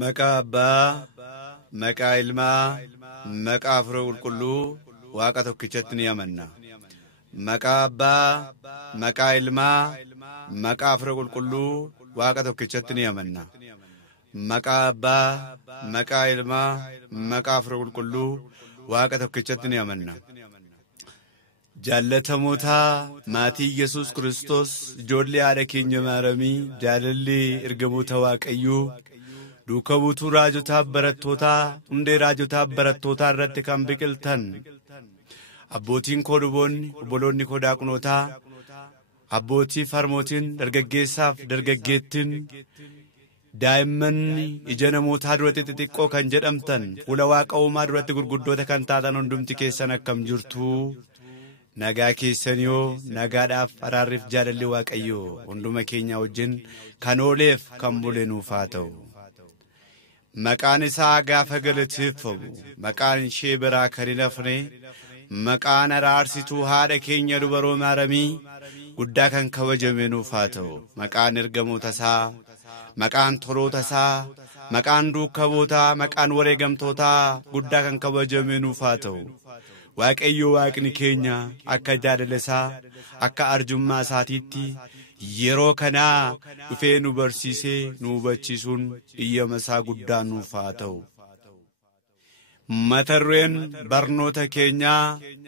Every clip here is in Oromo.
Maqaa Abbaa, maqaa Ilmaa, maqaa Hafuura Qulqulluu Waaqa tokkichatti ni amanna. Maqaa Abbaa, maqaa Ilmaa, maqaa Hafuura Qulqulluu Waaqa tokkichatti ni amanna. Maqaa Abbaa, maqaa Ilmaa, maqaa Hafuura Qulqulluu Waaqa tokkichatti ni amanna. Jaallatamoota maatii Yesuus Kiristoos ijoollee haadha keenya maaramii jaalallee ergamoota Waaqayyoo duukaa buutuu raajotaaf barattootaa hundee raajotaaf barattootaa irratti kan biqiltan abbootiin koo luboonni obboloonni koo daaqnotaa abbootii farmootiin dargaggeessaaf dargaggeettiin daa'imman ija namootaa duratti xixiqqoo kan jedhamtan fuula Waaqa uumaa duratti gurguddoota kan taatan hundumti keessan akkam jirtu. Nagaa keessan yoo nagaadhaaf araarriif jaalalli Waaqayyoo hunduma keenya wajjin kan ooleef kan bule nuuf haa ta'u. Maqaan isaa gaafa galateeffamu maqaan ishee biraa kan hin hafne maqaan araarsituu haadha keenya dubaroo maaramii guddaa kan kabajame nuuf haa ta'u. Maqaan ergamoota isaa, maqaan toloota isaa, maqaan duukabootaa, maqaan wareegamtootaa guddaa kan kabajame nuuf haa ta'u. Waaqayyo Waaqni keenya akka jaalala isaa akka arjummaa isaatiitti yeroo kanaa dhufee nu barsiisee nu hubachiisuun iyyama isaa guddaa nuuf haa ta'u. Mata dureen barnoota keenyaa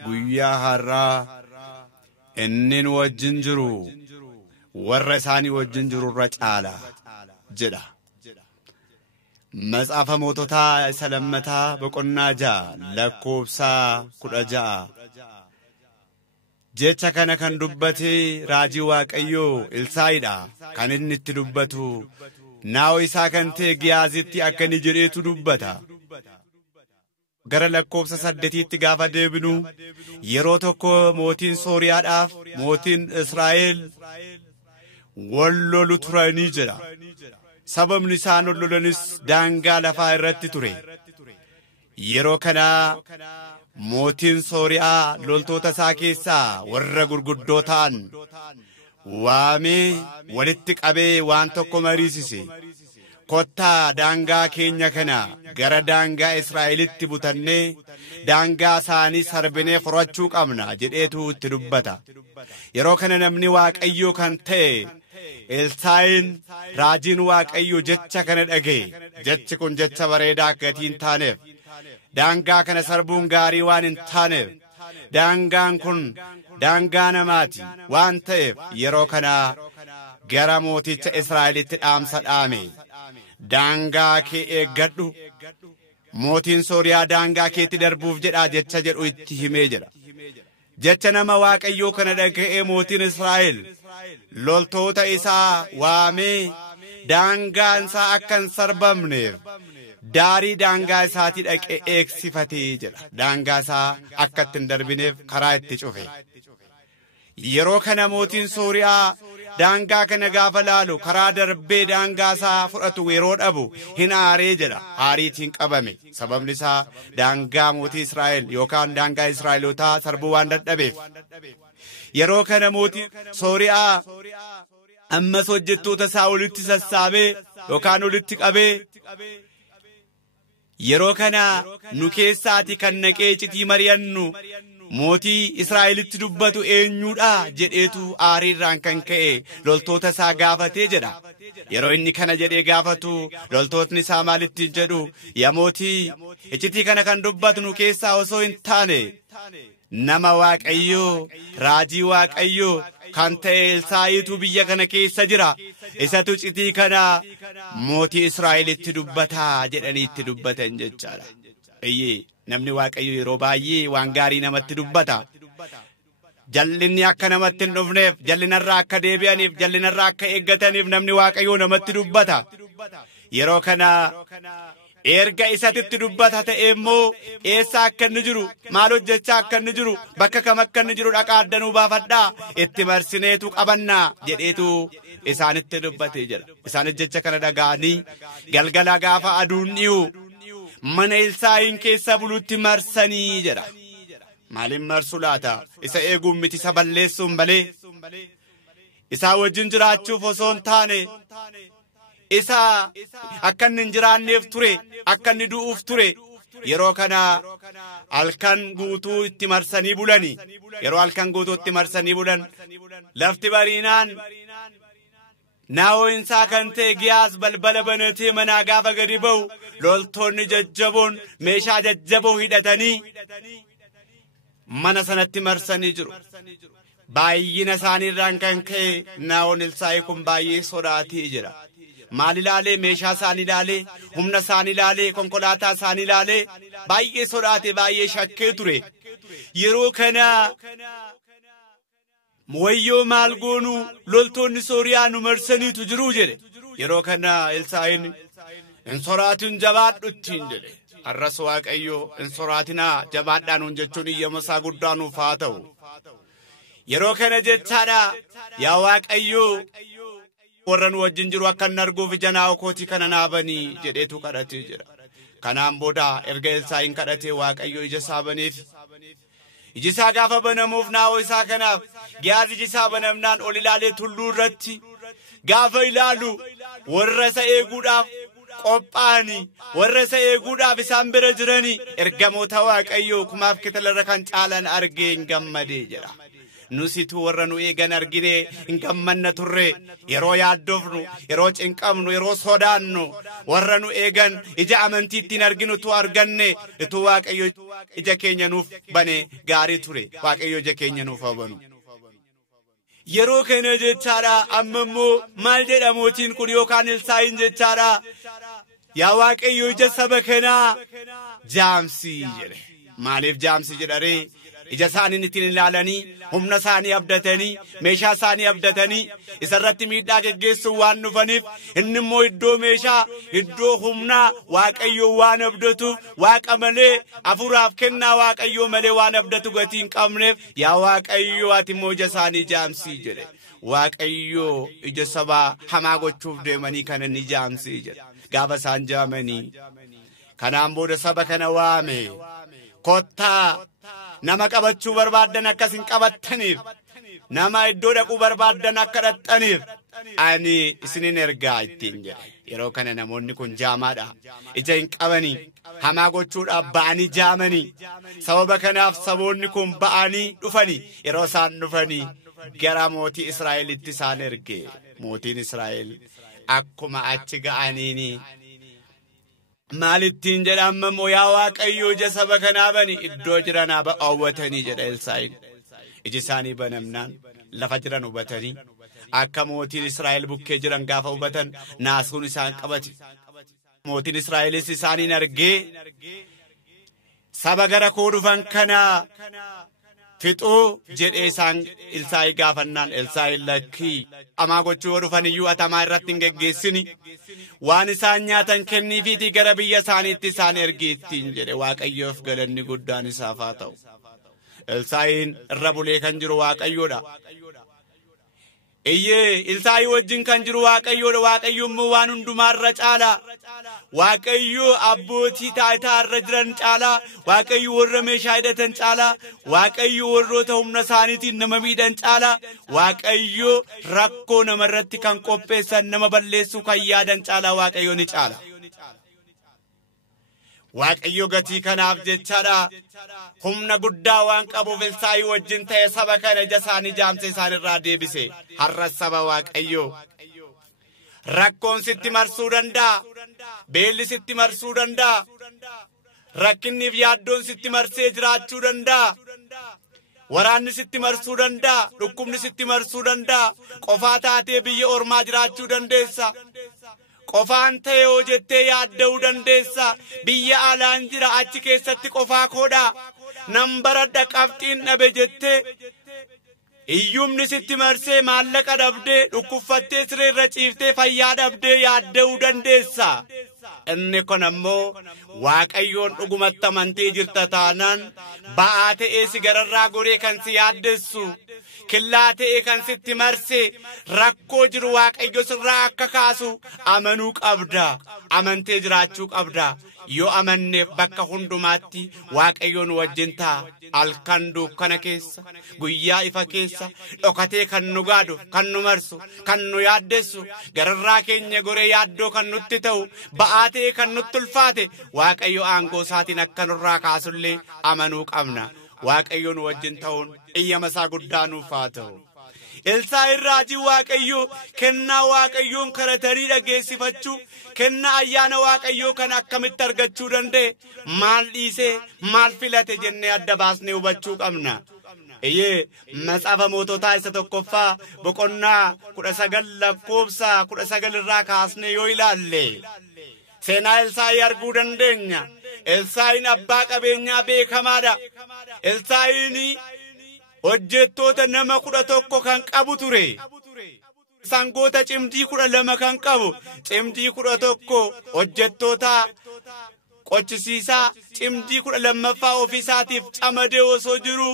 guyyaa har'aa inni nu wajjin jiru warra isaanii wajjin jiru irra caala jedha. Matsaafa moototaa isa lammataa boqonnaa 6 lakkoofsa 16 jecha kana kan dubbate raajii Waaqayyoo Elsaa'iidha. Kan inni itti dubbatu naa'oo isaa kan ta'e Giyaazitti akka inni jedheetu dubbata. Gara lakkoofsa 8tti gaafa deebinu yeroo tokko mootiin Sooriyaadhaaf mootiin Israa'el wal lolu turanii jedha. Sababni isaan wal lolanis daangaa lafaa irratti ture. Yeroo kanaa mootiin Sooriyaa loltoota isaa keessaa warra gurguddoo ta'an waamee walitti qabee waan tokko mariisise. Kottaa daangaa keenya kana gara daangaa Israa'elitti butannee daangaa isaanii sarbinee furachuu qabna jedheetu itti dubbata. Yeroo kana namni Waaqayyoo kan ta'e Elsaa'iin raajiin Waaqayyoo jecha kana dhaga'e. Jechi kun jecha bareedaa gatii hin taaneef daangaa kana sarbuun gaarii waan hin taaneef daangaan kun daangaa namaati waan ta'eef yeroo kana gara mooticha Israa'elitti dhaamsa dhaame. Daangaa kee eeggadhu mootiin Sooriyaa daangaa keetti darbuuf jedhaa jecha jedhu itti himee jedha. Jecha nama Waaqayyoo kana dhaga'ee mootiin Israa'el loltoota isaa waamee daangaan isaa akka hin sarbamneef daarii daangaa isaatii dhaqee eegsifatee jedha. Daangaa isaa akka ittiin darbineef karaa itti cufe. Yeroo kana mootiin Sooriyaa daangaa kana gaafa laalu karaa darbee daangaa isaa fudhatu yeroo dhabu hin aaree jedha. Aariitiin qabame. Sababni isaa daangaa mootii Israa'el yookaan daangaa Israa'elootaa sarbuu waan dadhabeef. Yeroo kana mootiin Sooriyaa ammas hojjettoota isaa walitti sassaabee yookaan walitti qabee yeroo kana nu keessaati kan naqee citii mari'annu mootii Israa'elitti dubbatu eenyuudha jedheetu aariirraan kan ka'e loltoota isaa gaafatee jedha. Yeroo inni kana jedhee gaafatu loltootni isaa maalittiin jedhu yaa mootii iccitii kana kan dubbatu nu keessaa osoo hin taane nama Waaqayyoo raajii Waaqayyoo kan ta'e Elsaa'iitu biyya kana keessa jira. Isatu iccitii kana mootii Israa'elitti dubbataa jedhanii itti dubbatan jechaadha. Eeyyee namni Waaqayyoo yeroo baay'ee waan gaarii namatti dubbata. Jallinni akka namatti hin dhufneef jallinarraa akka deebi'aniif jallinarraa akka eeggataniif namni Waaqayyoo namatti dubbata. Yeroo kana erga isatti dubbata ta'e immoo eessa akka inni jiru maal hojjechaa akka inni jiru bakka kam akka inni jiru dhaqaa addanuu baafadhaa itti marsineetu qabannaa jedheetu isaanitti dubbate jedha. Isaanis jecha kana dhaga'anii galgala gaafa aduun dhi'u mana Elsaa'iin keessa bulutti marsanii jedha. Maaliin marsu laata? Isa eeguun miti isa balleessuun malee isaa wajjin jiraachuuf osoo hin taane isa akka inni hin jiraanneef ture akka inni du'uuf ture yeroo kana halkan guutuu itti marsanii bulani yeroo halkan guutuu itti marsanii bulan lafti bariinaan naawinsaa kan ta'e Giyaaz balbala banatee manaa gaafa gadi ba'u loltoonni jajjaboon meeshaa jajjaboo hidhatanii mana sanatti marsanii jiru baay'ina isaaniirraan kan ka'e naawon Elsaa'i kun baay'ee sodaatee jira maal ilaalee meeshaa isaanii ilaalee humna isaanii ilaalee konkolaataa isaanii ilaalee baay'ee sodaatee baay'ee shakkee ture yeroo kana wayyoo maal goonu loltoonni Sooriyaa nu marsaniitu jiru jedhe yeroo kana Elsaa'iin hin sodaatin jabaadhu ittiin jedhe arras Waaqayyo hin sodaatinaa jabaadhaan hun jechuun iyyama isaa guddaa nuuf haa ta'u yeroo kana jechaadha yaa Waaqayyo warra nu wajjin jiru akka hin arguuf janaa kootii kana naabanii jedheetu kadhatee jira kanaan booda erga Elsaa'iin kadhatee Waaqayyo ija isaa baneef iji isaa gaafa banamuuf naawoo isaa kanaaf Giyaaz iji isaa banamnaan ol ilaalee tulluu irratti gaafa ilaalu warra isa eeguudhaaf qophaa'anii warra isa eeguudhaaf isaan bira jiranii ergamoota Waaqayyoo kumaaf kitalarra kan caalan argee hin gammadee jedha nusitu warra nu eegan argine hin gammanna turre yeroo yaaddofnu yeroo cinqamnu yeroo sodaannu warra nu eegan ija amantiittiin arginu tu arganne itu Waaqayyo ija keenya nuuf bane gaarii ture Waaqayyo ija keenya nuuf banu yeroo kana jechaadha amma immoo maal jedha mootiin kun yookaan Elsaa'iin jechaadha yaa Waaqayyo ija saba kanaa jaamsii jedhe maaliif jaamsii jedharee ija isaanii ittiin ilaalanii humna isaanii abdatanii meeshaa isaanii abdatanii isarratti miidhaa geggeessuu waan dhufaniif inni immoo iddoo meeshaa iddoo humnaa Waaqayyo waan abdatuuf Waaqa malee hafuuraaf kennaa Waaqayyo malee waan abdatu gatii hin qabneef yaa Waaqayyo ati immoo ija isaanii jaamsii jedhe Waaqayyo ija sabaa hamaa gochuuf deemanii kan inni jaamsii jedhe gaafa isaan jaamanii kanaan booda saba kana waame kottaa nama qabachuu barbaaddan akkas hin qabattaniif nama iddoo dhaquu barbaaddan akka dhaqxaniif ani isinin ergaa ittiin jedhe yeroo kana namoonni kun jaamaadha ija hin qabanii hamaa gochuudhaaf ba'anii jaamanii sababa kanaaf saboonni kun ba'anii dhufanii yeroo isaan dhufanii gara mootii Israa'elitti isaan erge mootiin Israa'el akkuma achi ga'aniini maalittiin jedhama moo yaa Waaqayyo ija saba kanaa bani iddoo jiran hawwatanii jedha Elsaa'iin iji isaanii banamnaan lafa jiran hubatanii akka mootiin Israa'el bukkee jiran gaafa hubatan naasuun isaan qabate mootiin Israa'elis isaaniin argee saba gara koo dhufan kana fixuu jedhee isaan Elsaa'i gaafannaan Elsaa'iin lakkii hamaa gochuu dhufaniyyuu atamaa irratti hin geggeessini waan isaan nyaatan kenniifiitii gara biyya isaaniitti isaan ergeettiin jedhe Waaqayyoof galanni guddaan isaaf haa ta'u Elsaa'iin irra bulee kan jiru Waaqayyoodha iyyee Elsaa'i wajjin kan jiru Waaqayyoodha Waaqayyo immoo waan hundumaarra caala Waaqayyo abbootii taayitaa irra jiran caala Waaqayyo warra meeshaa hidhatan caala Waaqayyo warroota humna isaaniitiin nama miidhan caala Waaqayyo rakkoo namarratti kan qopheessan nama balleessuu kan yaadan caala Waaqayyo ni caala Waaqayyo gatii kanaaf jechaadha humna guddaa waan qabuuf Elsaa'i wajjin ta'e saba kana ija isaanii jaamse isaanirraa deebise har'a saba Waaqayyo rakkoon sitti marsuu danda'a beelli sitti marsuu danda'a rakkinniif yaaddoon sitti marsee jiraachuu danda'a waraanni sitti marsuu danda'a dhukkubni sitti marsuu danda'a qofaa taatee biyya ormaa jiraachuu dandeessa qofaan ta'e yoo jettee yaadda'uu dandeessa biyya alaan jira achi keessatti qofaa koodha nan baradha qabxiin dhabe jettee iyyumni sitti marsee maallaqa dhabdee dhukkubfattee sireerra ciiftee fayyaa dhabdee yaadda'uu dandeessa inni kun ammoo Waaqayyoon dhugumatti amantee jirta taanaan ba'aa ta'ee si gararraa goree kan si yaaddessu killaa ta'ee kan sitti marse rakkoo jiru Waaqayyo sirraa akka kaasu amanuu qabda amantee jiraachuu qabda yoo amanne bakka hundumaatti Waaqayyoon wajjin ta'a halkan dukkana keessa guyyaa ifa keessa dhokatee kan nu gaadu kan nu marsu kan nu yaaddessu gararraa keenya goree yaaddoo kan nutti ta'u ba'aatee kan nutti ulfaate Waaqayyo aangoo isaatiin akka nurraa kaasullee amanuu qabna. Waaqayyo nu wajjin ta'uun iyyama isaa guddaa nuuf haa ta'u. Elsaa'i raajii Waaqayyo kennaa Waaqayyoon karatanii dhageessifachuu kennaa ayyaana Waaqayyoo kan akkamitti argachuu danda'e maal dhiisee maal filate jennee adda baasnee hubachuu qabna. Matsaafa moototaa isa tokkoffaa boqonnaa 19 lakkoobsa 19 irraa kaasnee yoo ilaalle seenaa Elsaa'i arguu dandeenya. Elsaa'iin abbaa qabeenyaa beekamaadha. Elsaa'iin hojjettoota nama 11 kan qabu ture. Sangoota cimdii 12 kan qabu. Cimdii 11 hojjettoota qochisiisaa cimdii 12ffaa ofiisaatiif camadee osoo jiru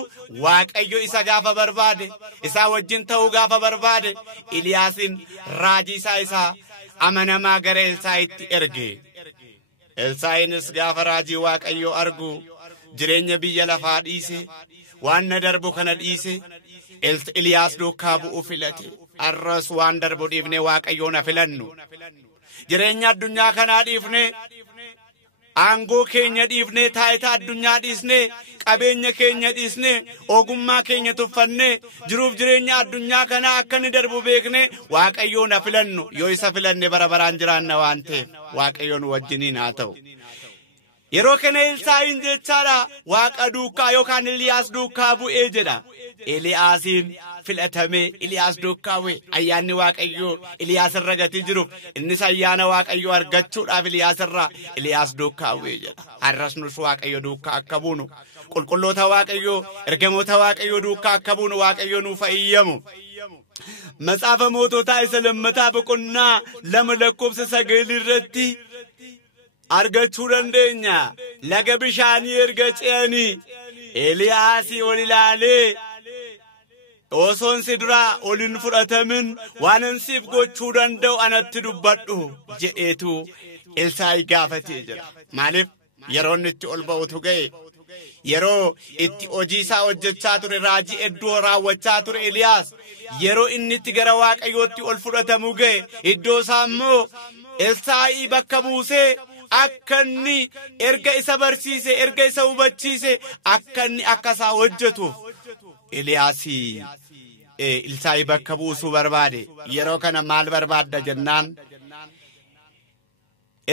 Waaqayyo isa gaafa barbaade isaa wajjin ta'uu gaafa barbaade Iliyaasin raajii isaa amanamaa gara Elsaa'itti erge. Elsaa'iinis gaafa raajii Waaqayyo argu jireenya biyya lafaa dhiise waan na darbu kana dhiise Eliyaas duukaa bu'uu filate. Arras waan darbu dhiifne Waaqayyoon filannu. Jireenya addunyaa kanaa dhiifne aangoo keenya dhiifne taayitaa addunyaa dhiisne qabeenya keenya dhiisne ogummaa keenya tuffanne jiruuf jireenya addunyaa kanaa akka ni darbu beekne Waaqayyoon filannu. Yoo isa filanne bara baraan jiraanna waan ta'eef Waaqayyoon wajjiniin haa ta'u. Yeroo kana Elsaa'iin jechaadha Waaqa duukaa yookaan Eliyaas duukaa bu'ee jedha. Eliyaasiin filatame Eliyaas duukaa bu'e ayyaanni Waaqayyoo Eliyaas irra gatii jiruuf innis ayyaana Waaqayyoo argachuudhaaf Eliyaas duukaa bu'e jedha. Har'as nus Waaqayyo duukaa akka buunu qulqulloota Waaqayyoo ergamoota Waaqayyoo duukaa akka buunu Waaqayyo nuuf ayyamu. Matsaafa moototaa isa lammataa boqonnaa 2 lakkoobsa 9 irratti argachuu dandeenya. Laga bishaanii erga ce'anii Eliyaasii ol ilaalee osoon si duraa ol hin fudhatamin waanan siif gochuu danda'u anatti dubbadhu jedheetu Elsaa'i gaafatee jira. Maaliif yeroo inni itti ol ba'utu ga'e yeroo itti hojii isaa hojjechaa ture raajii hedduu raawwachaa ture Eliyaas yeroo inni itti gara Waaqayyootti ol fudhatamu ga'e iddoo isaa immoo Elsaa'i bakka buusee akka inni erga isa barsiise erga isa hubachiise akka inni akka isaa hojjetuuf Eliyaasii Elsaa'i bakka buusuu barbaade. Yeroo kana maal barbaadda jennaan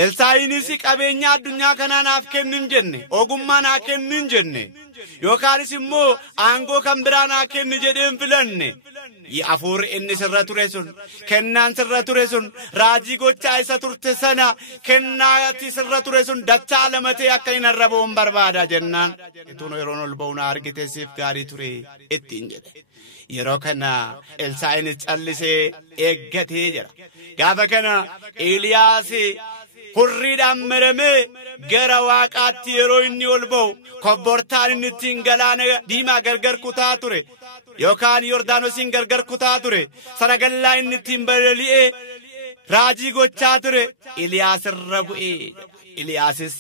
Elsaa'iinis qabeenya addunyaa kanaa naaf kennin jenne ogummaa naa kennin jenne yookaanis immoo aangoo kan biraa naa kenni jedheen filanne. Hafuurri inni sirra ture sun kennaan sirra ture sun raajii gochaa isa turte sana kennaati sirra ture sun dachaa lamatee akka hin arraboon barbaada jennaan. Ituun yeroon ol ba'u na argite siif gaarii ture ittiin jedhe. Yeroo kana Elsaa'iinis callisee eeggatee jira. Gaafa kana Eliyaas hurriidhaan maramee gara Waaqaatti yeroo inni ol ba'u kobbortaan inni ittiin galaana diimaa gargar kutaa ture. Yookaan Yordaanosiin gargar kutaa ture. Saragallaa inni ittiin balali'ee raajii gochaa ture. Eliyaas irra bu'ee. Eliyaasis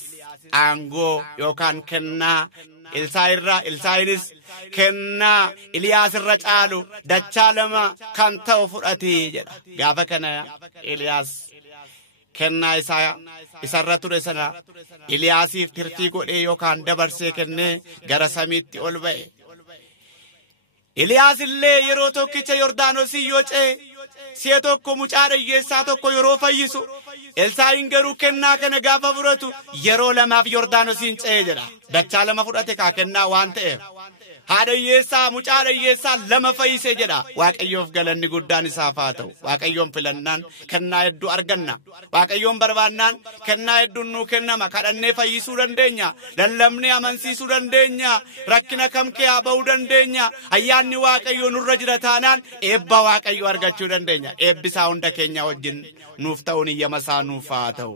aangoo yookaan kennaa Elsaa'iinis kennaa Eliyaas irra caalu dachaa 2 kan ta'u fudhatee jedha. Gaafa kana Eliyaas kennaa isarra ture sana Eliyaasiif tirtii godhee yookaan dabarsee kennee gara samiitti ol ba'e. Eliyaas illee yeroo tokkicha Yordaanosii yoo ce'e si'a tokko mucaa dhiyyeessaa tokko yeroo fayyisu Elsaa'iin garuu kennaa kana gaafa fudhatu yeroo 2 Yordaanosiin ce'e jedha. Dachaa 2 fudhate kaa kennaa waan ta'eef haadha dhiyyeessaa mucaa dhiyyeessaa 2 fayyise jedha. Waaqayyoof galanni guddaan isaaf haa ta'u. Waaqayyoon filannaan kennaa hedduu arganna. Waaqayyoon barbaannaan kennaa hedduun nuu kennama. Kadhannee fayyisuu dandeenya. Lallabnee amansiisuu dandeenya. Rakkina kam keessaa ba'uu dandeenya. Ayyaanni Waaqayyoo nurra jira taanaan eebba Waaqayyoo argachuu dandeenya. Eebbisaa hunda keenya wajjin nuuf ta'uun iyyama isaa nuuf haa ta'u.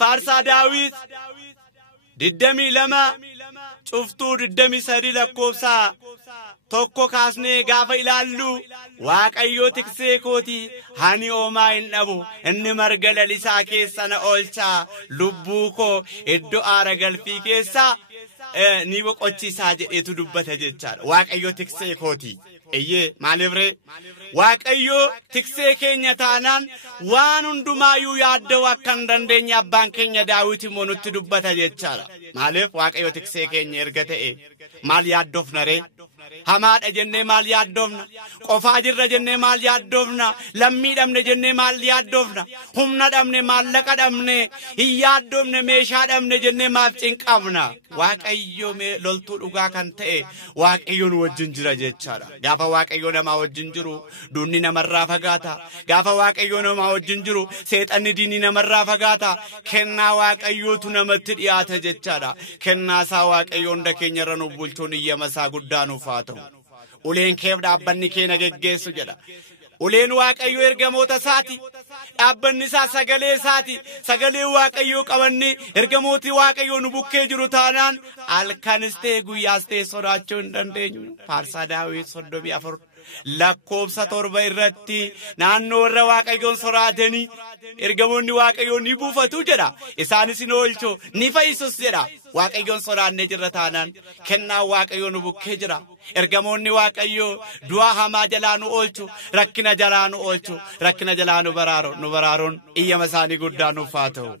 Faarsaa Daawit 22 cuftuu 23 lakkoobsa 1 kaasnee gaafa ilaallu Waaqayyo tiksee kooti hani oomaa hin dhabu inni marga lalisaa keessa na oolcha lubbuu koo iddoo aara galfii keessa ni boqochiisaa jedheetu dubbata jechaadha. Waaqayyo tiksee kooti. Eeyyee maaliifree waaqayyo tiksee keenya taanaan waan hundumaayyuu yaadda'uu akka hin dandeenye abbaan keenya Daawit immoo nutti dubbata jechaadha. Maaliif waaqayyo tiksee keenya erga ta'e maal yaaddofna ree? Hamaadha jennee maal yaaddofna? Qofaa jirra jennee maal yaaddofna? Lammii dhabne jennee maal yaaddofna? Humna dhabne maallaqa dhabne hin yaaddofne meeshaa dhabne jennee maaf cinqabna? Waaqayyo loltuu dhugaa kan ta'e waaqayyoon wajjin jira jechaadha. Gaafa waaqayyo namaa wajjin jiru duunni namarraa fagaata. Gaafa waaqayyo namaa wajjin jiru seexanni diinni namarraa fagaata. Kennaa waaqayyootu namatti dhiyaata jechaadha. Kennaa isaa waaqayyo hunda keenyarra nu bulchuun iyyama isaa guddaa nuuf haa ta'u. Uleen keef dhaabbanni keenya geggeessu jedha. Uleen waaqayyo ergamoota isaati. Dhaabbanni isaa sagalee isaati. Sagalee waaqayyo qabanne ergamooti waaqayyo nu bukkee jiru taanaan halkanis ta'e guyyaas ta'e sodaachuu hin dandeenyu. Faarsaa Daawit 34 lakkoobsa 7 irratti naannoo warra waaqayyoon soraatanii ergamoonni waaqayyoon ni buufatu jedha. Isaanis ni oolchu ni fayyisus jedha. Waaqayyoon soraannee jirra taanaan kennaa waaqayyo nu bukkee jira. Ergamoonni waaqayyo du'a hamaa jalaa nu oolchu, rakkina jalaa nu oolchu, rakkina jalaa nu baraaruun iyyama isaanii guddaa nuuf haa ta'u.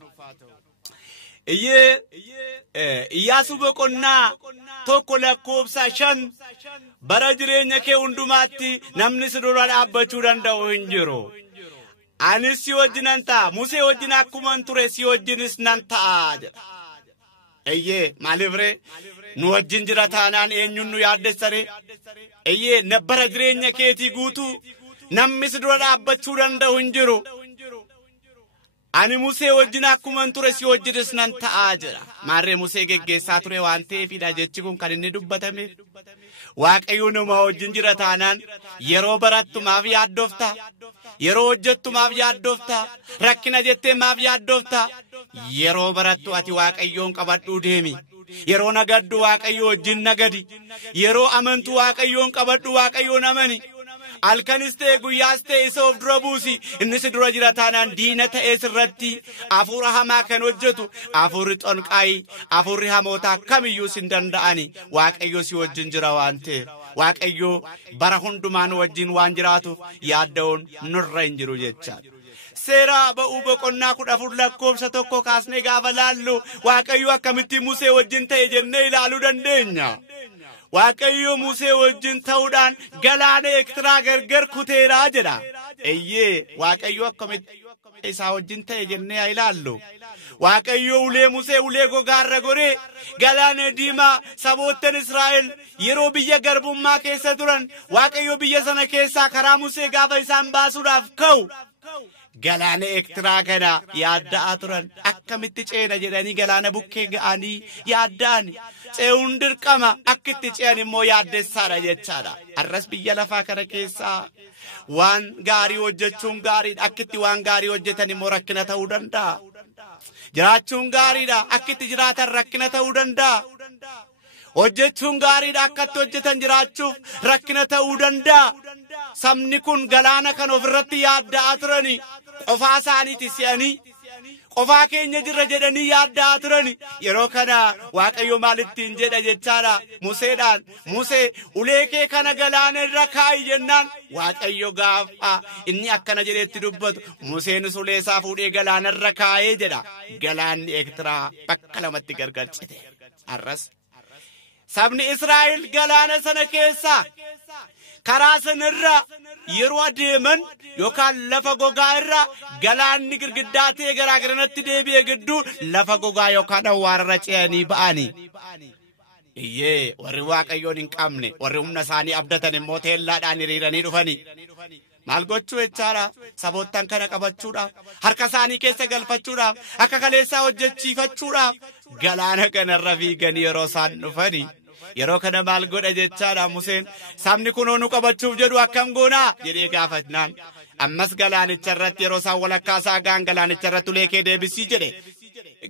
Iyyaasuu boqonnaa 1 lakkoobsa 5 bara jireenya kee hundumaatti namni si dura dhaabbachuu danda'u hin jiru. Anis si wajjinan ta'a. Musee wajjin akkuma ture si wajjinis nan ta'a jedha. Maaliifree nu wajjin jira taanaan eenyuun nu yaaddessare? Bara jireenya keetii guutuu namni si dura dhaabbachuu danda'u hin jiru. Ani Musee wajjin akkuma ture si wajjinis nan ta'a jedha. Maarree Musee geggeessaa ture waan ta'eefidha jechi kun kan inni dubbatame. Waaqayyo nama wajjin jira taanaan yeroo barattumaaf yaaddofta, yeroo hojjettumaaf yaaddofta, rakkina jettee maaf yaaddofta. Yeroo barattu ati waaqayyoon qabadhuu deemi. Yeroo nagaddu waaqayyo wajjin nagadi. Yeroo amantu waaqayyoon qabadhu waaqayyoon amani. Halkanis ta'e guyyaas ta'e isa of dura buusi. Inni si dura jira taanaan diina ta'ee sirratti hafuura hamaa kan hojjetu hafuurri xonqaayi hafuurri hamootaa kamiyyuu sin danda'ani. Waaqayyo si wajjin jira waan ta'eef waaqayyo bara hundumaan wajjin waan jiraatuuf yaadda'uun nurra hin jiru jechaadha. Seera ba'uu boqonnaa 14 lakkoobsa 1 kaasnee gaafa laallu waaqayyo akkamitti Musee wajjin ta'e jennee ilaaluu dandeenya. Waaqayyo Musee wajjin ta'uudhaan galaana Ektiraa gargar kuteeraa jedha. Waaqayyo akkamitti isaa wajjin ta'e jennee ilaallu. Waaqayyo ulee Musee ulee gogaarra goree galaana diimaa saboottan Israa'el yeroo biyya garbummaa keessa turan waaqayyo biyya sana keessaa karaa Musee gaafa isaan baasuudhaaf ka'u. Galaana Ektiraa kana yaadda'aa turan akkamitti ceena jedhanii galaana bukkee ga'anii yaadda'an. Ce'uun dirqama akkitti ce'an immoo yaaddessaadha jechaadha. Arras biyya lafaa kana keessaa waan gaarii hojjechuun gaariidha. Akkitti waan gaarii hojjetan immoo rakkina ta'uu danda'a. Jiraachuun gaariidha. Akkitti jiraatan rakkina ta'uu danda'a. Hojjechuun gaariidha. Akkatti hojjetan jiraachuuf rakkina ta'uu danda'a. Sabni kun galaana kan ofirratti yaadda'aa turani. Qofaa isaaniiti si'anii qofaa keenya jirra jedhanii yaadda'aa turani. Yeroo kana waaqayyo maalittiin jedha jechaadha Museedhaan. Musee ulee kee kana galaana irra kaa'i jennaan waaqayyo gaafa inni akkana jedheetti dubbatu Museenis ulee isaa fuudhee galaana irra kaa'ee jedha. Galaanni Ektiraa bakka lamatti gargar cite. Arras sabni Israa'el galaana sana keessaa karaa sanarra yeroo adeeman yookaan lafa gogaa irra galaanni girgiddaa ta'e garaa garanatti deebi'ee gidduu lafa gogaa yookaan awwaarra ce'anii ba'anii. Warri waaqayyoon hin qabne warri humna isaanii abdatan immoo teellaadhaan hiriiranii dhufanii. Maal gochuu jechaadha? Saboottan kana qabachuudhaaf harka isaanii keessa galfachuudhaaf akka kaleessaa hojjechiifachuudhaaf galaana kanarra fiiganii yeroo isaan dhufanii. Yeroo kana maal godha jechaadha Museen sabni kunoo nu qabachuuf jedhu akkam goonaa jedhee gaafatnaan ammas galaanicha irratti yeroo isaan walakkaa isaa gaan galaanicha irratti ulee kee deebisii jedhe.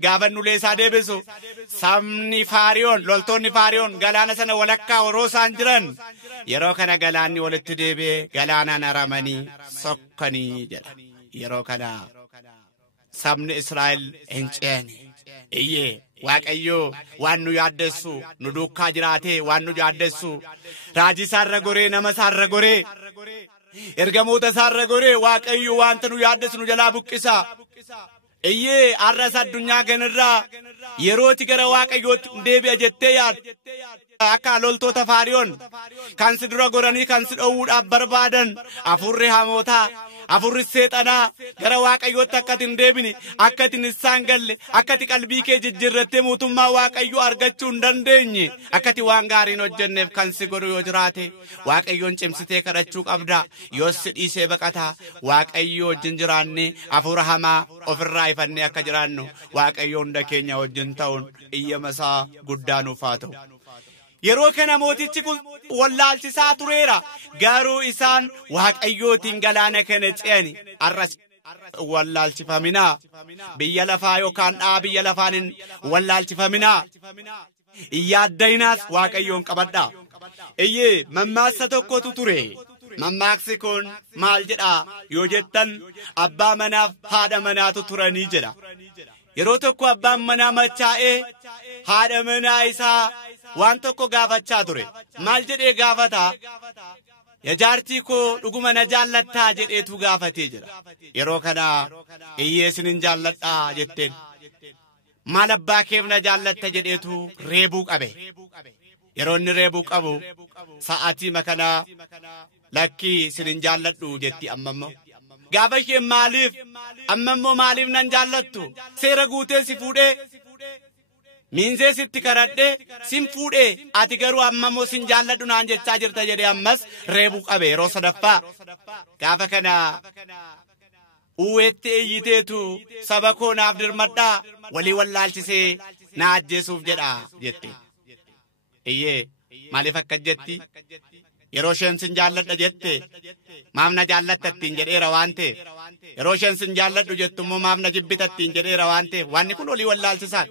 Gaafa ulee isaa deebisu sabni Faariyoon loltoonni Faariyoon galaana sana walakkaa yeroo isaan jiran yeroo kana galaanni walitti deebi'ee galaanaan haramanii sokkanii jedha. Yeroo kana sabni Israa'el hin ceene. Iyyee Waaqayyo waan nu yaaddessu nu duukaa jiraatee waan nu yaaddessu raajii isaarra goree nama isaarra goree ergamoota isaarra goree Waaqayyo waanta nu yaaddessu nu jalaa buqqisa. Iyyee arras addunyaa kanarraa yerooti gara Waaqayyootti deebi'a jettee yaad akka loltoota Faariyoon kan si dura goranii kan si dhowwuudhaaf barbaadan afurri hamootaa afurri seexanaa gara Waaqayyootti akka hin deebine akka hin isaan galle akka qalbii kee jijjiirrattee mootummaa Waaqayyoo argachuu hin dandeenye akka waan gaariin hojjenneef kan si godhu yoo jiraate Waaqayyoon cimsitee kadhachuu qabda. Yoo si dhiisee baqataa Waaqayyoo wajjin jiraanne afura hamaa ofirraa ifannee akka jiraannu Waaqayyoo hunda keenya wajjin ta'uun iyyama isaa guddaa nuuf haa ta'u. Yeroo kana mootichi kun wallaalchisaa tureera garuu isaan Waaqayyootiin galaana kana ce'ani. Arras wallaalchifaminaa biyya lafaa yookaan biyya lafaanin wallaalchifaminaa iyyaaddainaas Waaqayyoon qabadhaa. Iyyee mammaaksa tokkotu ture. Mammaaksi kun maal jedhaa yoo jettan abbaa manaaf haadha manaatu turanii jedha. Yeroo tokko abbaan manaa machaa'ee haadha manaa isaa waan tokko gaafachaa ture. Maal jedhee gaafataa? Yaa jaartii koo dhuguma na jaallattaa jedheetu gaafatee jira. Yeroo kana iyyee isinin jaalladhaa jetteen. Maal abbaa keef na jaallatta jedheetu reebuu qabe. Yeroo inni reebuu qabu sa'aatii makanaa lakkii isinin jaalladhu jetti ammammoo. Gaafa isheen maaliif ammammoo maaliif nan jaallattu seera guutee si fuudhee miinzee sitti karadhee sin fuudhee ati garuu ammammoo sin jaalladhu naan jechaa jirta jedhee ammas reebuu qabe. Yeroo sadaffaa gaafa kana uwweetti eeyyiteetu saba koo naaf dirmadhaa walii wallaalchisee na ajjeesuuf jedha jette. Iyyee maaliif akka jetti? Yeroo isheen sin jaalladha jette maaf na jaallattattiin jedheera waan ta'eef. Yeroo isheen sin jaalladhu jettu immoo maaf na jibbitattiin jedheera waan ta'eef. Wanni kun walii wallaalchisaan.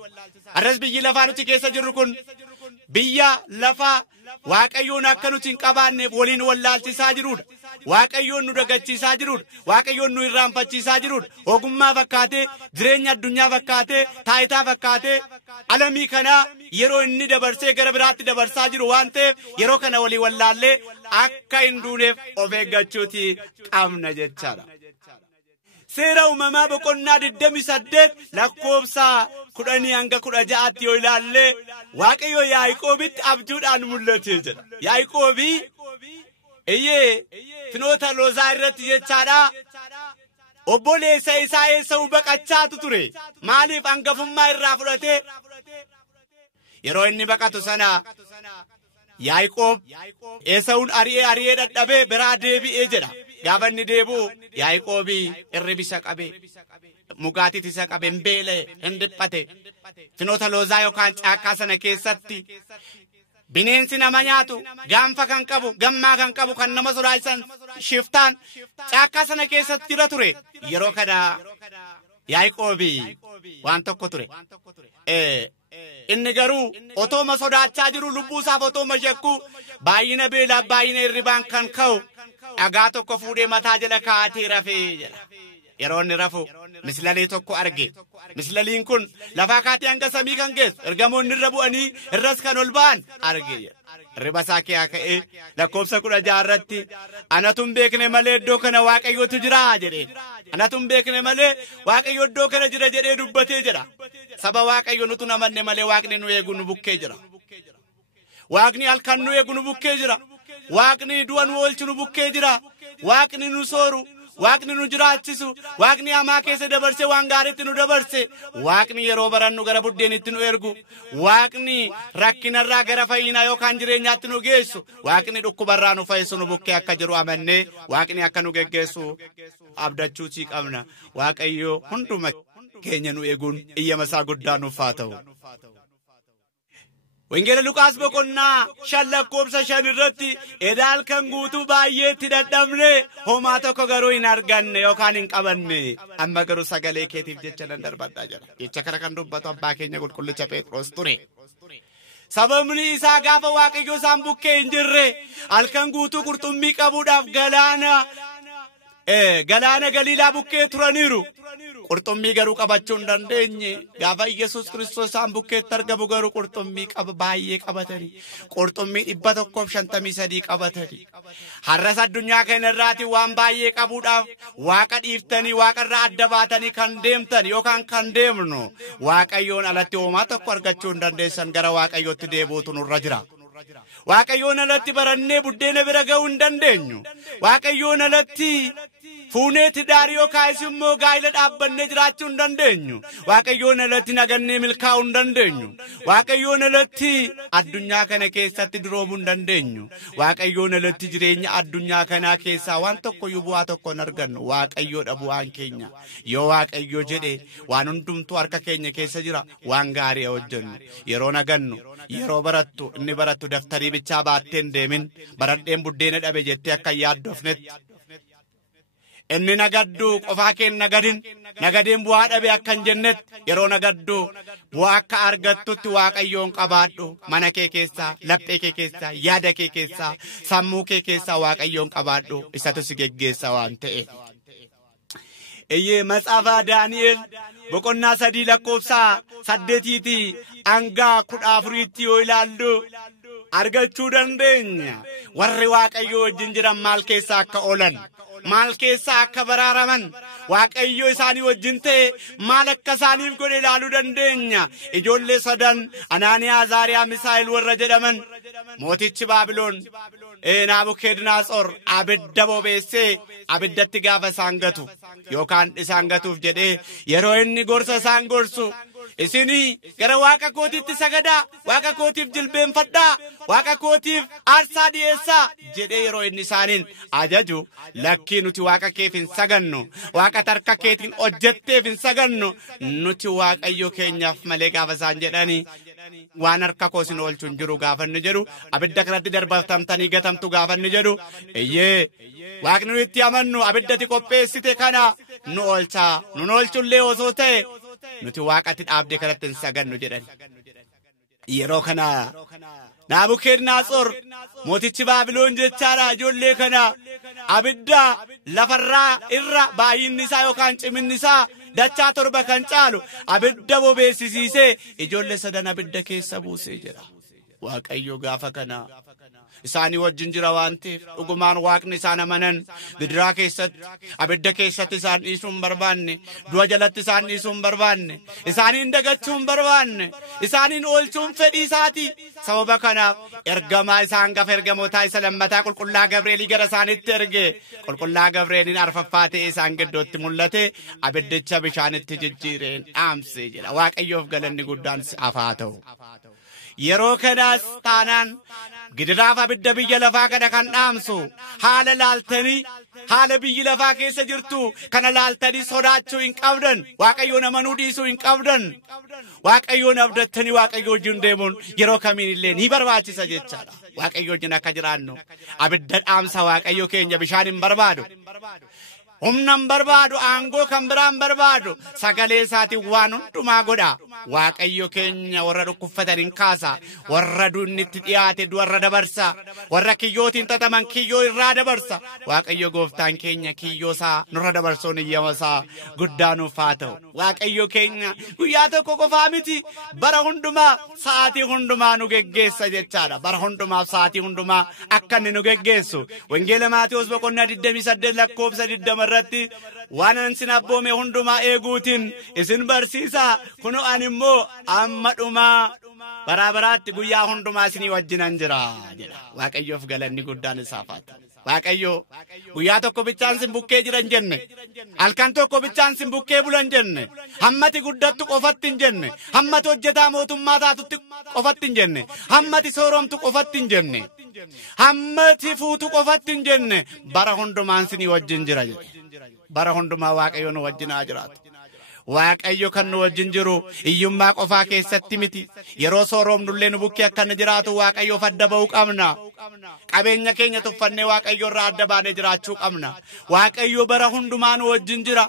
Arras biyyi lafaa nuti keessa jirru kun biyya lafaa Waaqayyoon akka nuti hin qabaanneef waliin wallaalchisaa jirudha. Waaqayyoon nu dagachiisaa jirudha. Waaqayyoon nu irraanfachiisaa jirudha. Ogummaa fakkaatee jireenya addunyaa fakkaatee taayitaa fakkaatee alamii kanaa yeroo inni dabarsee gara biraatti dabarsaa jiru waan ta'eef yeroo kana walii wallaallee akka hin duuneef of eeggachuuti qabna jechaadha. Seera uumamaa boqonnaa 28 lakkoofsa 10 hanga 16 yoo ilaalle Waaqayyo Yaaqoobitti abjuudhaan mul'atee jira. Yaaqoobii iyyee finoota loozaa irratti jechaadha. Obboleessa isaa Esawu baqachaatu ture. Maaliif hangafummaa irraa fudhatee yeroo inni baqatu sana Yaaqoob Esawun ari'ee dadhabee biraa deebi'ee jedha. Gaafa inni deebi'u Yaaqoobii irribisa qabe mugaatiit isa qabe hin beele hin dhiphate. Finoota loozaa yookaan caakkaa sana keessatti bineensi nama nyaatu gaanfa kan qabu gammaa kan qabu kan nama sodaachisan shiftaan caakkaa sana keessatti jira ture. Yeroo kana Yaaqoobii waan tokko ture. Inni garuu otooma sodaachaa jiru lubbuu isaaf otooma shakku baay'ina beelaaf baay'ina hirribaan kan ka'u dhagaa tokko fuudhee mataa jala kaa'atee rafee jedha. Yeroo inni rafu mislalii tokko arge. Mislaliin kun lafaa kaatee hanga samii kan geessu ergamoonni irra bu'anii irras kan ol ba'an arge. Riba isaa ka'ee lakkoofsa 16 irratti anatu hin beekne malee iddoo kana Waaqayyootu jira jedheen. Anatu hin beekne malee Waaqayyo iddoo kana jira jedhee dubbatee jira. Saba Waaqayyo nutu namanne malee Waaqni nu eegu nu bukkee jira. Waaqni halkan nu eegu nu bukkee jira. Waaqni du'a nu oolchu nu bukkee jira. Waaqni nu sooru. Waaqni nu jiraachisu. Waaqni hamaa keessa dabarse waan gaariitti nu dabarse. Waaqni yeroo barannu gara buddeenitti nu ergu. Waaqni rakkinarraa gara fayyinaa yookaan jireenyaatti nu geessu. Waaqni dhukkubarraa nu fayyisu nu bukkee akka jiru amannee Waaqni akka nu geggeessu abdachuutii qabna. Waaqayyo hunduma keenya nu eeguun iyyama isaa guddaa nuuf haa ta'u. Wangeela Luqaas boqonnaa 5 lakkoofsa 5 irratti edaal kan guutuu baay'eetti dadhabne homaa tokko garuu hin arganne yookaan hin qabanne amma garuu sagalee keetiif jecha nan darbadhaa jedha. Jecha kana kan dubbatu abbaa keenya qulqullicha Phexros ture. Sababni isaa gaafa Waaqayyo isaan bukkee hin jirre halkan guutuu qurxummii qabuudhaaf galaana galaana Galiilaa bukkee turaniiru. Qurxummii garuu qabachuu hin dandeenye. Gaafa Yesuus Kiristoos isaan bukkeetti argamu garuu qurxummii baay'ee qabatanii. Qurxummii 153 qabatanii. Har'as addunyaa kana irraati waan baay'ee qabuudhaaf Waaqa dhiiftanii Waaqarraa adda baatanii kan deemtan yookaan kan deemnu Waaqayyoon alatti homaa tokko argachuu hin dandeessan gara Waaqayyootti deebi'uutu nurra jira. Waaqayyoon alatti barannee buddeena bira ga'uu hin dandeenyu. Waaqayyoon alatti fuuneeti daarii yookaan immoo gaa'ila dhaabbannee jiraachuu hin dandeenyu. Waaqayyoon alatti nagannee milkaa'uu hin dandeenyu. Waaqayyoon alatti addunyaa kana keessatti duroomuu hin dandeenyu. Waaqayyoon alatti jireenya addunyaa kanaa keessaa waan tokko bu'aa tokko hin argannu. Waaqayyoodha bu'aan keenya. Yoo Waaqayyo jedhe waan hundumtuu harka keenya keessa jira waan gaarii hojjennu. Yeroo nagannu yeroo barattu inni barattu daftarii bichaa baatteen deemin baradheen buddeena dhabe jettee akka yaaddofnetti. Inni nagaddu qofaa keen nagadeen bu'aa dhabe akka hin jennetti yeroo nagaddu bu'aa akka argattutti Waaqayyoon qabaadhu. Mana kee keessaa, laphee kee keessaa, yaada kee keessaa, sammuu kee keessaa Waaqayyoon qabaadhu. Isatu si geggeessa waan ta'eef. Matsaafa Daani'el boqonnaa 3 lakkoofsa 8 hanga 14 yoo ilaallu argachuu dandeenya. Warri Waaqayyo wajjin jiran maal keessa akka oolan, maal keessa akka baraaraman, Waaqayyo isaanii wajjin ta'e maal akka isaaniif godhe ilaaluu dandeenya. Ijoollee sadan Anaaniyaa, Azaariyaa, Misaa'el warra jedhaman mootichi Baabiloon Naabukeednaatsor abidda bobeessee abiddatti gaafa isaan gatu yookaan isaan gatuuf jedhee yeroo inni gorsa isaan gorsu isinii gara Waaqa kootiitti sagadaa, Waaqa kootiif jilbeenfadhaa, Waaqa kootiif aarsaa dhiyeessaa jedhee yeroo inni isaaniin ajaju lakkii nuti Waaqa keef hin sagannu, Waaqa harka keetiin hojjetteef hin sagannu, nuti Waaqayyo keenyaaf malee gaafa isaan jedhanii waan harka koo isin oolchu hin jiru gaafa inni jedhu abidda kanatti darbatamtanii gatamtu gaafa inni jedhu Waaqni nu itti amannu abiddatti qopheessite kana nu oolchaa, nun oolchullee osoo ta'e nuti Waaqatti dhaabdee kanatti hin sagannu jedhan. Yeroo kana Naabukeednaatsor mootichi Baabiloon jechaadha ijoollee kana abidda lafarraa irra baay'inni isaa yookaan ciminni isaa dachaa 7 kan caalu abidda bobeessisiisee ijoollee sadan abidda keessa buusee jedha. Waaqayyo gaafa kana isaanii wajjin jira waan ta'eef dhugumaan Waaqni isaan amanan gidiraa keessatti abidda keessatti isaan dhiisuu hin barbaanne, du'a jalatti isaan dhiisuu hin barbaanne, isaaniin dagachuu hin barbaanne, isaaniin oolchuun fedhii isaati. Sababa kanaaf ergamaa isaan gafa ergamootaa isa lammataa qulqullaa Gabreelii gara isaanitti erge. Qulqullaa Gabreeliin arfaffaa ta'ee isaan gidduutti mul'ate abiddicha bishaanitti jijjiireen dhaamse jedha. Waaqayyoof galanni guddaan haa ta'u. Yeroo kanaas taanaan gidiraaf abidda biyya lafaa kana kan dhaamsu haala laaltanii haala biyyi lafaa keessa jirtu kana laaltanii sodaachuu hin qabdan. Waaqayyoon amanuu dhiisuu hin qabdan. Waaqayyoon abdattanii Waaqayyo wajjin deemuun yeroo kamiin illee ni barbaachisa jechaadha. Waaqayyo wajjin akka jiraannu abidda dhaamsa Waaqayyo keenya bishaan hin barbaadu. Humna hin barbaadu, aangoo kan biraan barbaadu, sagalee isaatiin waan hundumaa godha. Waaqayyo keenya warra dhukkubsatan hin kaasa, warra du'nitti dhiyaate du'arra dabarsa, warra kiyyootiin xaxaman kiyyoo irraa dabarsa. Waaqayyo gooftaan keenya kiyyoo isaa nurra dabarsuun iyyama isaa guddaa nuuf haa ta'u. Waaqayyo keenya guyyaa tokko qofaa miti bara hundumaa sa'aatii hundumaa nu geggeessa jechaadha. Bara hundumaaf sa'aatii hundumaa akka inni nu geggeessu. Wangeela Maatewos boqonnaa 28 lakkoofsa 20 irratti waan isin abboome hundumaa eeguutiin isin barsiisa. Kunoo ani immoo amma dhumaa baraabaraatti guyyaa hundumaa isinii wajjinan jira jedha. Waaqayyoof galanni guddaan isaaf haa ta'u. Waaqayyo guyyaa tokko bichaan sin bukkee jiran jenne, halkan tokko bichaan sin bukkee bulan jenne, hammati guddattu qofatti hin jenne, hammati hojjetaa mootummaa taatutti qofatti hin jenne, hammati sooromtu qofatti hin jenne, hammati fuutu qofatti hin jenne, bara hundumaan sinii wajjin jira jedhe. Bara hundumaa Waaqayyo nu wajjin haa jiraatu. Waaqayyo kan nu wajjin jiru iyyummaa qofaa keessatti miti. Yeroo sooromnullee nu bukkee akka inni jiraatu Waaqayyoof adda ba'uu qabna. Qabeenya keenya tuffannee Waaqayyo irraa adda baanee jiraachuu qabna. Waaqayyo bara hundumaa nu wajjin jira.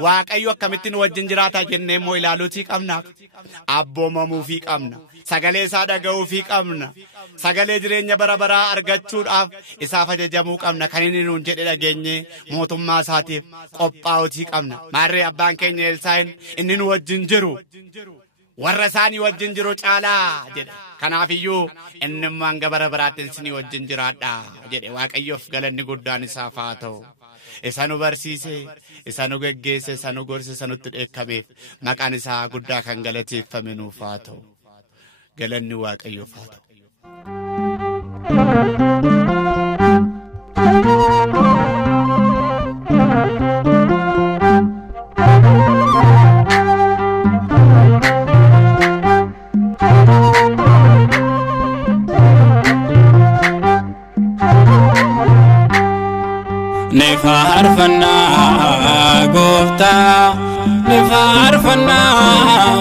waaqayyo akkamittiin wajjin jiraata jennee immoo ilaaluutii qabna. Abboomamuu qabna. Sagalee isaa dhaga'uu qabna. Sagalee jireenya bara baraa argachuudhaaf isaaf ajajamuu qabna. Kan inni nuun jedhe dhageenye mootummaa isaatiif qophaa'uutii qabna. Maarree abbaan keenya Elsaa'iin inni nu wajjin jiru warra isaanii wajjin jiru caalaa jedhe. Kanaafiyyuu inni hanga bara baraatti isinii wajjin jiraadha jedhe. Waaqayyoof galanni guddaan isaaf haa ta'u. Isa nu barsiise, isa nu geggeesse, isa nu gorse, isa nutti dheekkameef maqaan isaa guddaa kan galateeffame nuuf haa ta'u. Galanni waaqayyoof haa ta'u. Nefaarfannaa gooftaa, nefaarfannaa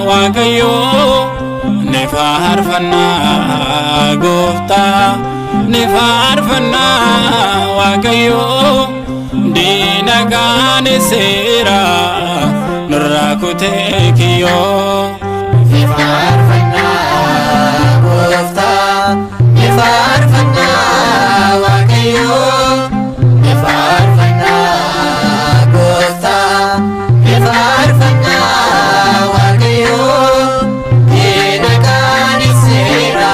waaqayyoo, nefaarfannaa gooftaa, nefaarfannaa waaqayyoo, diina gaaneseera nurraa kutee kiyyoo. Nefaarfannaa gooftaa, nefaarfannaa waaqayyoo. Nefaarfannaa gooftaa, nefaarfannaa waaqayyoo, diina gaaneseera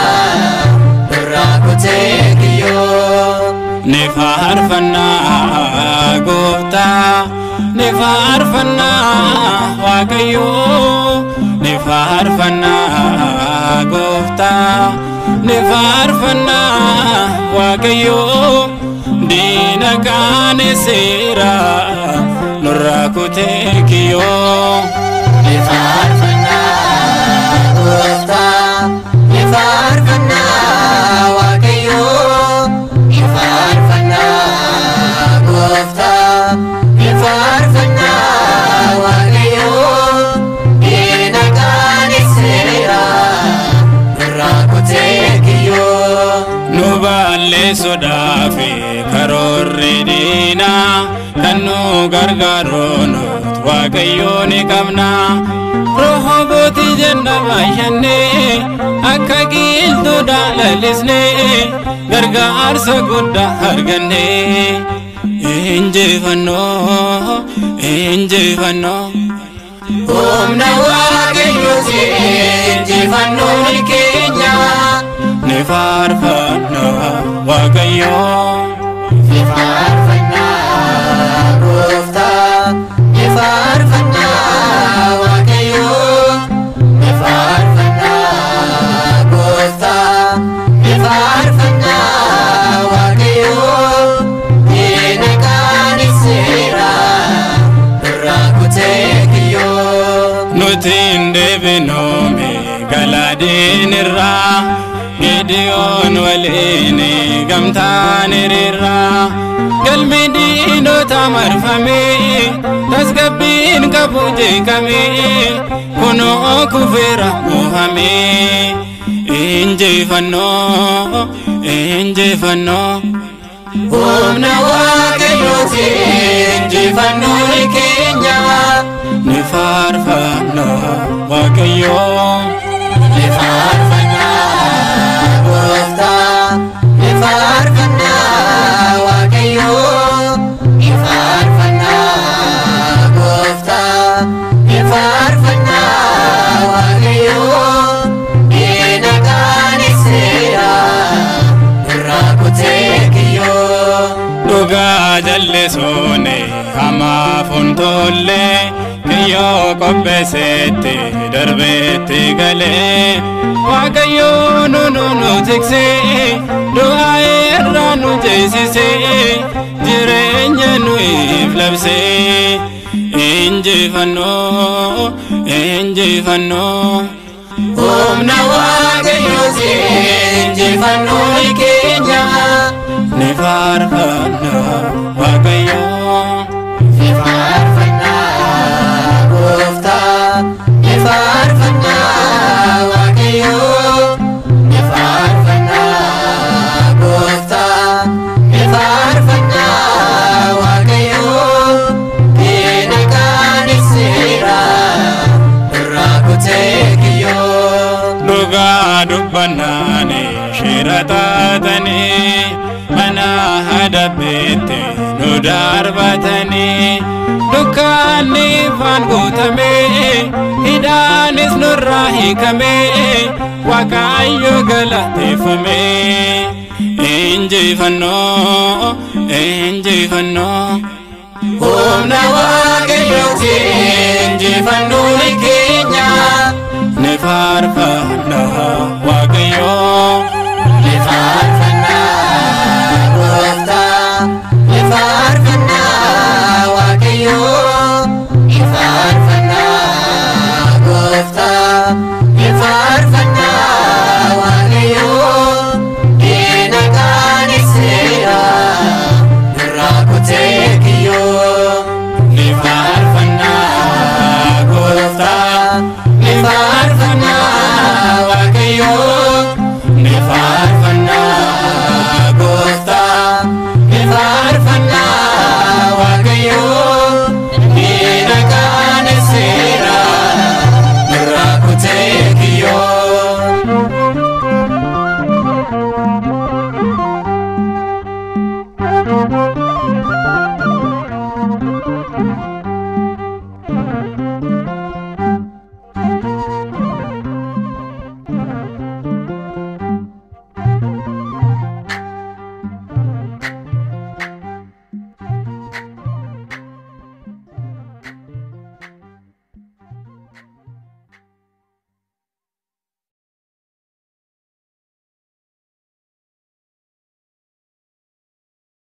nurraa kutee kiyyoo. Nefaarfannaa gooftaa, nefaarfannaa waaqayyoo, nefaarfannaa gooftaa, nefaarfannaa waaqayyoo, diina gaaneseera nurraa kutee kiyyoo. Nefaarfannaa gooftaa, nefaarfannaa waaqayyoo, nefaarfannaa gooftaa, nefaarfannaa waaqayyoo, diina gaaneseera nurraa kutee kiyyoo. Nu balleessuudhaaf karoorri diinaa kan nu gargaaru nuti waaqayyoo ni qabna. Rehoobooti jenna baay'annee akka qilxuudhaa lalisnee gargaarsa guddaa argannee. Injifannoo, injifannoo. Humna waaqayyooti injifannoon keenya. Nefaarfannaa waaqayyoo. Nefaarfannaa gooftaa, nefaarfannaa waaqayyoo, nefaarfannaa gooftaa, nefaarfannaa waaqayyoo, diina gaaneseera nurraa kutee kiyyoo. Nuti hin deebinoome galaadiin irraa. Gideon waliin gamtaan hiriirraa galmi diinota marfamee tasgabbiin qabu jeeqamee kunoo kufeera mohamee. Injifannoo, injifannoo. Humna waaqayyooti injifannoon keenya. Nefaarfannaa waaqayyoo. Nefaarfannaa gooftaa, nefaarfannaa waaqayyoo, nefaarfannaa gooftaa, nefaarfannaa waaqayyoo, diina gaaneseera nurraa kutee kiyyoo. Dhugaa jallisuuni hamaaf hin tolle kiyyoo qopheessetti darbeetti galee. Waaqayyoo nu tiksee du'aa irraa nu jeesisee jireenya nuuf labsee. Injifannoo, injifannoo. Humna waaqayyooti injifannoon keenya. Nefaarfannaa waaqayyoo. Nefaarfannaa gooftaa, nefaarfannaa waaqayyoo, nefaarfannaa gooftaa, nefaarfannaa waaqayyoo, diina gaaneseera barbaannani shiratatani mana hadabete nu darbatani dukkanni fan guutame hidaanis nurraa hiikame waaqayyo galateeffame injifannoo humna waaqayyooti injifannoon keenya ne faarfanna waaqayyo